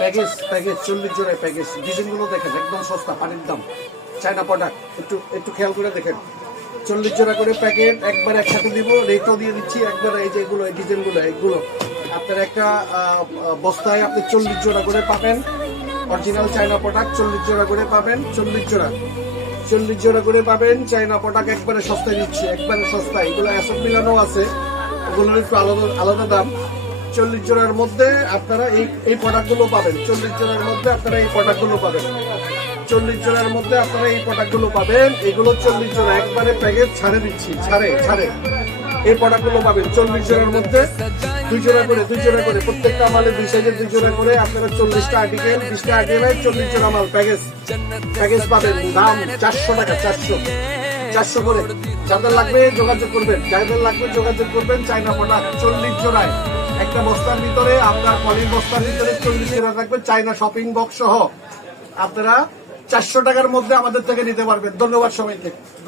Package 40 জোড়ায় package. ডিজাইনগুলো দেখেন একদম সস্তা, পানির দাম, চায়না প্রোডাক্ট। একটু খেয়াল করে দেখেন, 40 জোড়া করে প্যাকেট একবার একসাথে দিব, রেটও দিয়ে দিচ্ছি একবার। এই যে এগুলো, এই ডিজাইনগুলো, এগুলো আপনার একটা বস্তায় আপনি 40 জোড়া করে পাবেন। অরিজিনাল চায়না প্রোডাক্ট 40 জোড়া করে পাবেন। 40 জোড়া করে পাবেন চায়না প্রোডাক্ট, একবারে সস্তায় দিচ্ছি, একবারে সস্তায়। এগুলো অ্যাসব মিলানো আছে, এগুলোর একটু আলাদা দাম। 40 জোড়ার মধ্যে আপনারা এই প্রোডাক্টগুলো পাবেন। 40 জোড়ার মধ্যে আপনারা এই প্রোডাক্টগুলো পাবেন। 40 জোড়ার মধ্যে আপনারা এই প্রোডাক্টগুলো পাবেন। এগুলো 40 জোড়া একবারে প্যাকেজ ছাড়ে দিচ্ছি, ছাড়ে এই প্রোডাক্টগুলো পাবেন 40 জোড়ার মধ্যে। 2 জোড়া করে প্রত্যেকটা মালে 2 সাইজের 2 জোড়া করে আপনারা 40টা আর্টিকেল, 20টা আর্টিকেল 40 জোড়া মাল প্যাকেজ পাবেন। দাম 400 টাকা, 400 করে। যাদের লাগবে যোগাযোগ করবেন। চায়না প্রোডাক্ট 40 জোড়ায় একটা বস্তার ভিতরে, আপনার পলির বস্তার ভিতরে 40 জোড়া থাকবে। চায়না শপিং বক্স সহ আপনারা 400 টাকার মধ্যে আমাদের থেকে নিতে পারবেন। ধন্যবাদ সবাইকে।